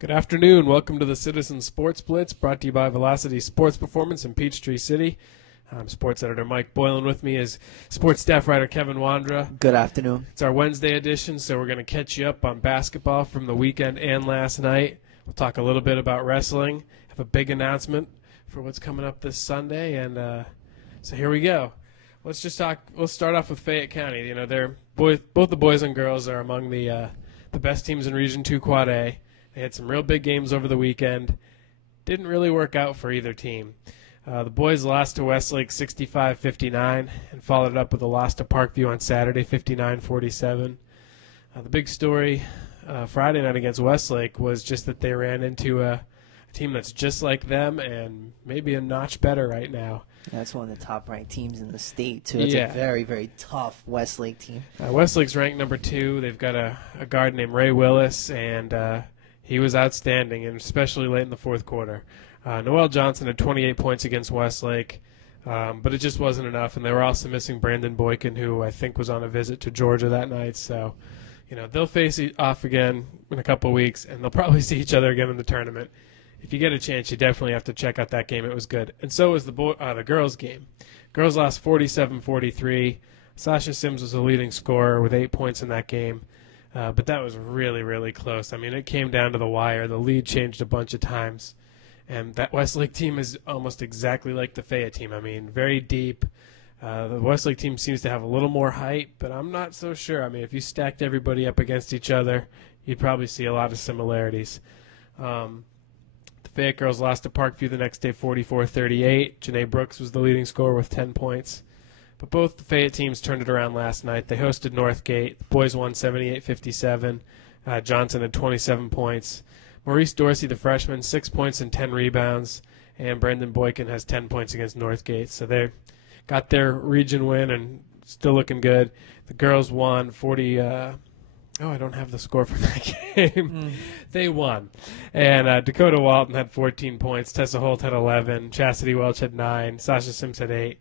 Good afternoon. Welcome to the Citizen Sports Blitz, brought to you by Velocity Sports Performance in Peachtree City. I'm sports editor Mike Boylan. With me is sports staff writer Kevin Wandra. Good afternoon. It's our Wednesday edition, so we're going to catch you up on basketball from the weekend and last night. We'll talk a little bit about wrestling, have a big announcement for what's coming up this Sunday, and so here we go. Let's start off with Fayette County. You know, both the boys and girls are among the best teams in Region 2 Quad A. They had some real big games over the weekend. Didn't really work out for either team. The boys lost to Westlake 65-59 and followed it up with a loss to Parkview on Saturday 59-47. The big story Friday night against Westlake was just that they ran into a team that's just like them and maybe a notch better right now. Yeah, that's one of the top-ranked teams in the state, too. It's a very, very tough Westlake team. Westlake's ranked number 2. They've got a guard named Ray Willis, and he was outstanding, and especially late in the fourth quarter. Noel Johnson had 28 points against Westlake, but it just wasn't enough, and they were also missing Brandon Boykin, who I think was on a visit to Georgia that night. So, you know, they'll face off again in a couple of weeks, and they'll probably see each other again in the tournament. If you get a chance, you definitely have to check out that game. It was good. And so was the girls' game. Girls lost 47-43. Sasha Sims was the leading scorer with 8 points in that game. But that was really, really close. I mean, it came down to the wire. The lead changed a bunch of times. And that Westlake team is almost exactly like the Fayette team. I mean, very deep. The Westlake team seems to have a little more height, but I'm not so sure. I mean, if you stacked everybody up against each other, you'd probably see a lot of similarities. The Fayette girls lost to Parkview the next day 44-38. Janae Brooks was the leading scorer with 10 points. But both the Fayette teams turned it around last night. They hosted Northgate. The boys won 78-57. Johnson had 27 points. Maurice Dorsey, the freshman, 6 points and 10 rebounds. And Brandon Boykin has 10 points against Northgate. So they got their region win and still looking good. The girls won 40. I don't have the score for that game. They won. And Dakota Walton had 14 points. Tessa Holt had 11. Chastity Welch had 9. Sasha Sims had 8.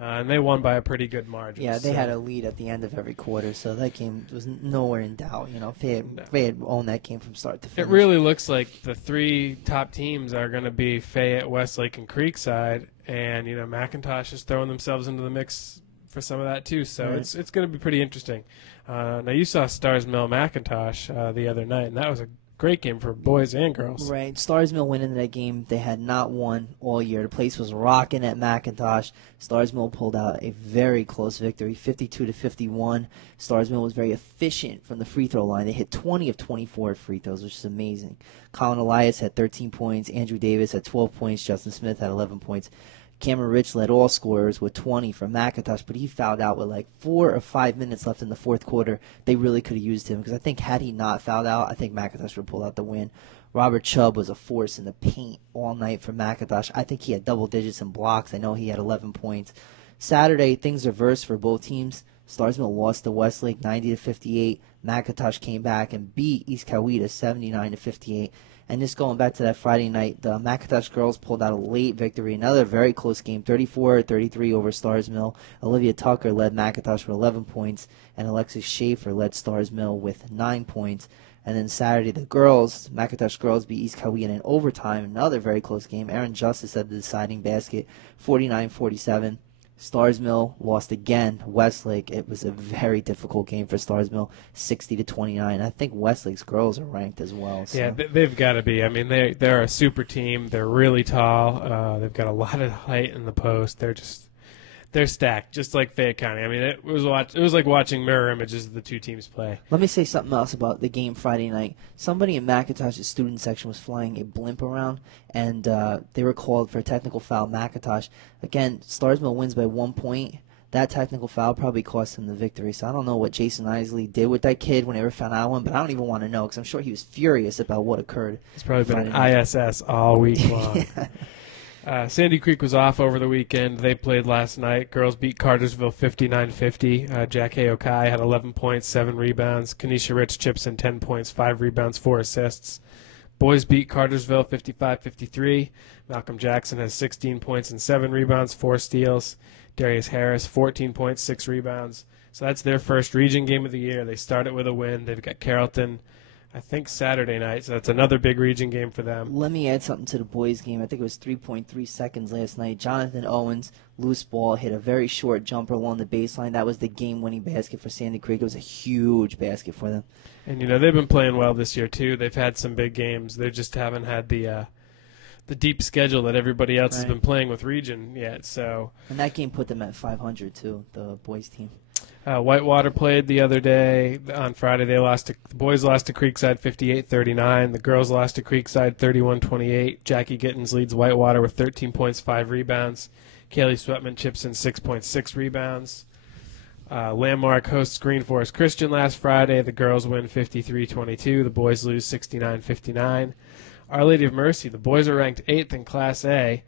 And they won by a pretty good margin. Yeah, they had a lead at the end of every quarter, so that game was nowhere in doubt. You know, Fayette owned that game from start to finish. It really looks like the three top teams are going to be Fayette, Westlake, and Creekside, and you know McIntosh is throwing themselves into the mix for some of that too. So Right. it's going to be pretty interesting. Now you saw Stars Mill McIntosh the other night, and that was a great game for boys and girls. Right. Stars Mill went into that game. They had not won all year. The place was rocking at McIntosh. Stars Mill pulled out a very close victory, 52-51. Stars Mill was very efficient from the free throw line. They hit 20 of 24 free throws, which is amazing. Colin Elias had 13 points. Andrew Davis had 12 points. Justin Smith had 11 points. Cameron Rich led all scorers with 20 from McIntosh, but he fouled out with like 4 or 5 minutes left in the fourth quarter. They really could have used him because I think had he not fouled out, I think McIntosh would have pulled out the win. Robert Chubb was a force in the paint all night for McIntosh. I think he had double digits in blocks. I know he had 11 points. Saturday, things reversed for both teams. Starsmill lost to Westlake 90-58. McIntosh came back and beat East Coweta 79-58. And just going back to that Friday night, the McIntosh girls pulled out a late victory, another very close game, 34-33 over Stars Mill. Olivia Tucker led McIntosh with 11 points, and Alexis Schaefer led Stars Mill with 9 points. And then Saturday, the girls, McIntosh girls beat East Coweta in overtime, another very close game. Aaron Justice had the deciding basket, 49-47. Stars Mill lost again to Westlake. It was a very difficult game for Stars Mill, 60-29. I think Westlake's girls are ranked as well. So. Yeah, they've got to be. I mean, they're a super team. They're really tall. They've got a lot of height in the post. They're stacked, just like Fayette County. I mean, it was like watching mirror images of the two teams play. Let me say something else about the game Friday night. Somebody in McIntosh's student section was flying a blimp around, and they were called for a technical foul. McIntosh, again, Starsmill wins by 1 point. That technical foul probably cost him the victory. So I don't know what Jason Isley did with that kid when they ever found out one, but I don't even want to know because I'm sure he was furious about what occurred. It's probably been an ISS all week long. Sandy Creek was off over the weekend. They played last night. Girls beat Cartersville 59-50. Jack Okai had 11 points, 7 rebounds. Kanisha Rich chips in 10 points, 5 rebounds, 4 assists. Boys beat Cartersville 55-53. Malcolm Jackson has 16 points and 7 rebounds, 4 steals. Darius Harris, 14 points, 6 rebounds. So that's their first region game of the year. They started with a win. They've got Carrollton I think, Saturday night. So that's another big region game for them. Let me add something to the boys' game. I think it was 3.3 seconds last night. Jonathan Owens, loose ball, hit a very short jumper along the baseline. That was the game-winning basket for Sandy Creek. It was a huge basket for them. And, they've been playing well this year, too. They've had some big games. They just haven't had the deep schedule that everybody else has been playing with region yet. So, and that game put them at 500, too, the boys' team. Whitewater played the other day. On Friday, the boys lost to Creekside 58-39. The girls lost to Creekside 31-28. Jackie Gittens leads Whitewater with 13 points, 5 rebounds. Kaylee Sweatman chips in 6.6 rebounds. Landmark hosts Green Forest Christian last Friday. The girls win 53-22. The boys lose 69-59. Our Lady of Mercy, the boys are ranked 8th in Class A.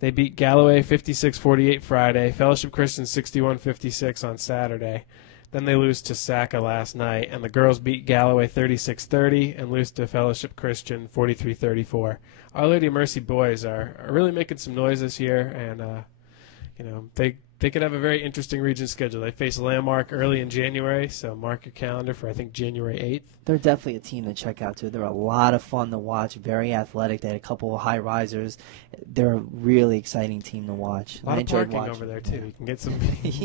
They beat Galloway 56-48 Friday, Fellowship Christian 61-56 on Saturday. Then they lose to Saca last night, and the girls beat Galloway 36-30 and lose to Fellowship Christian 43-34. Our Lady of Mercy boys are really making some noise this year, and they could have a very interesting region schedule. They face Landmark early in January, so mark your calendar for, I think, January 8th. They're definitely a team to check out, too. They're a lot of fun to watch, very athletic. They had a couple of high risers. They're a really exciting team to watch. A lot of parking over there, too. You can get some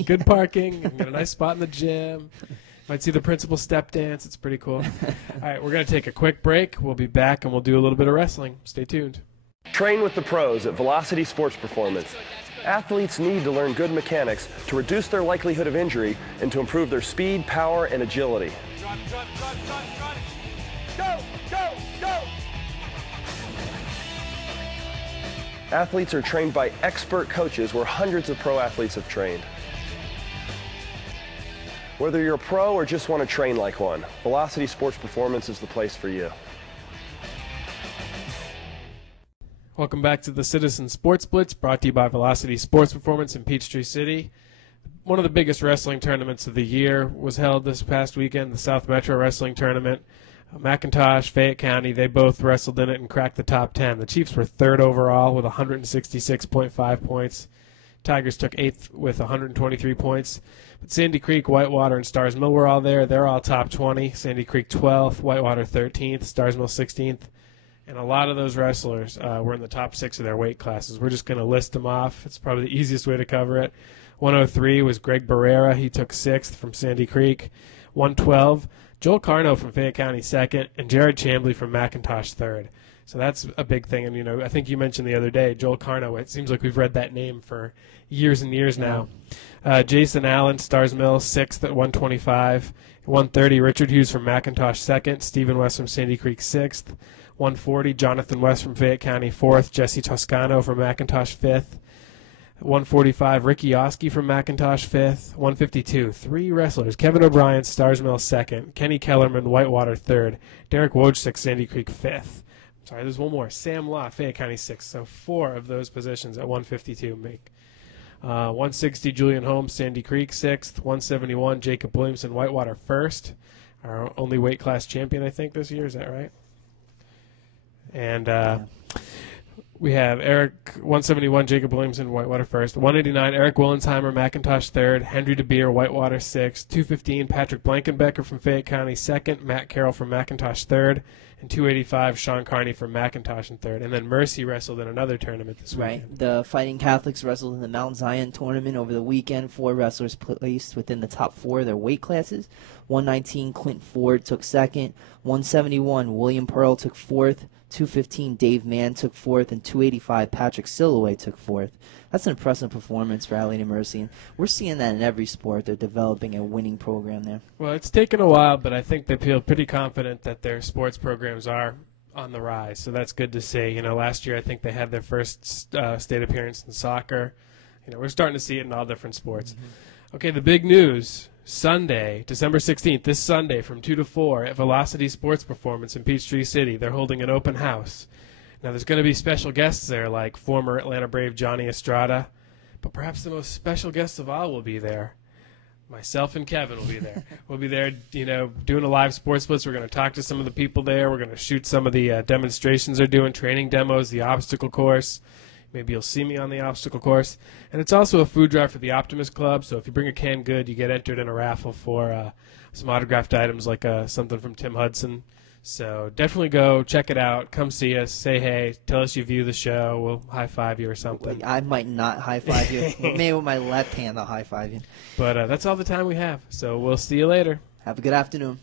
good parking. You can get a nice spot in the gym. Might see the principal step dance. It's pretty cool. All right, we're going to take a quick break. We'll be back, and we'll do a little bit of wrestling. Stay tuned. Train with the pros at Velocity Sports Performance. Athletes need to learn good mechanics to reduce their likelihood of injury and to improve their speed, power, and agility. Go, go, go! Athletes are trained by expert coaches where hundreds of pro athletes have trained. Whether you're a pro or just want to train like one, Velocity Sports Performance is the place for you. Welcome back to the Citizen Sports Blitz, brought to you by Velocity Sports Performance in Peachtree City. One of the biggest wrestling tournaments of the year was held this past weekend, the South Metro Wrestling Tournament. McIntosh, Fayette County, they both wrestled in it and cracked the top 10. The Chiefs were third overall with 166.5 points. Tigers took eighth with 123 points. But Sandy Creek, Whitewater, and Stars Mill were all there. They're all top 20. Sandy Creek 12th, Whitewater 13th, Stars Mill 16th. And a lot of those wrestlers were in the top 6 of their weight classes. We're just going to list them off. It's probably the easiest way to cover it. 103 was Greg Barrera. He took 6th from Sandy Creek. 112, Joel Carno from Fayette County 2nd, and Jared Chambly from McIntosh 3rd. So that's a big thing. And, I think you mentioned the other day, Joel Carno, it seems like we've read that name for years and years now. Jason Allen, Stars Mill, 6th at 125. 130, Richard Hughes from McIntosh 2nd. Stephen West from Sandy Creek 6th. 140, Jonathan West from Fayette County 4th. Jesse Toscano from McIntosh 5th. 145, Ricky Oski from McIntosh 5th. 152, 3 wrestlers. Kevin O'Brien, Stars Mill 2nd. Kenny Kellerman, Whitewater 3rd. Derek Wojcik, Sandy Creek 5th. Sorry, there's one more. Sam Law, Fayette County 6th. So 4 of those positions at 152 make. 160, Julian Holmes, Sandy Creek 6th. 171, Jacob Williamson, Whitewater 1st. Our only weight class champion, I think, this year. Is that right? And we have Eric, 171, Jacob Williamson, Whitewater 1st. 189, Eric Willensheimer, McIntosh 3rd. Henry DeBeer, Whitewater 6th. 215, Patrick Blankenbecker from Fayette County 2nd. Matt Carroll from McIntosh 3rd. And 285, Sean Carney from McIntosh in 3rd. And then Mercy wrestled in another tournament this weekend. Right. The Fighting Catholics wrestled in the Mount Zion tournament over the weekend. 4 wrestlers placed within the top 4 of their weight classes. 119, Clint Ford took 2nd. 171, William Pearl took 4th. 215, Dave Mann took 4th, and 285, Patrick Silloway took 4th. That's an impressive performance for Our Lady of Mercy, and we're seeing that in every sport. They're developing a winning program there. Well, it's taken a while, but I think they feel pretty confident that their sports programs are on the rise, so that's good to see. Last year I think they had their first state appearance in soccer. We're starting to see it in all different sports. Mm-hmm. Okay, the big news. Sunday, December 16th, this Sunday from 2 to 4 at Velocity Sports Performance in Peachtree City. They're holding an open house. Now, there's going to be special guests there like former Atlanta Brave Johnny Estrada, but perhaps the most special guest of all will be there. Myself and Kevin will be there. We'll be there, doing a live sports blitz. We're going to talk to some of the people there. We're going to shoot some of the demonstrations they're doing, training demos, the obstacle course. Maybe you'll see me on the obstacle course. And it's also a food drive for the Optimist Club, so if you bring a canned good, you get entered in a raffle for some autographed items like something from Tim Hudson. So definitely go check it out. Come see us. Say hey. Tell us you view the show. We'll high five you or something. I might not high five you. Maybe with my left hand I'll high five you. But that's all the time we have. So we'll see you later. Have a good afternoon.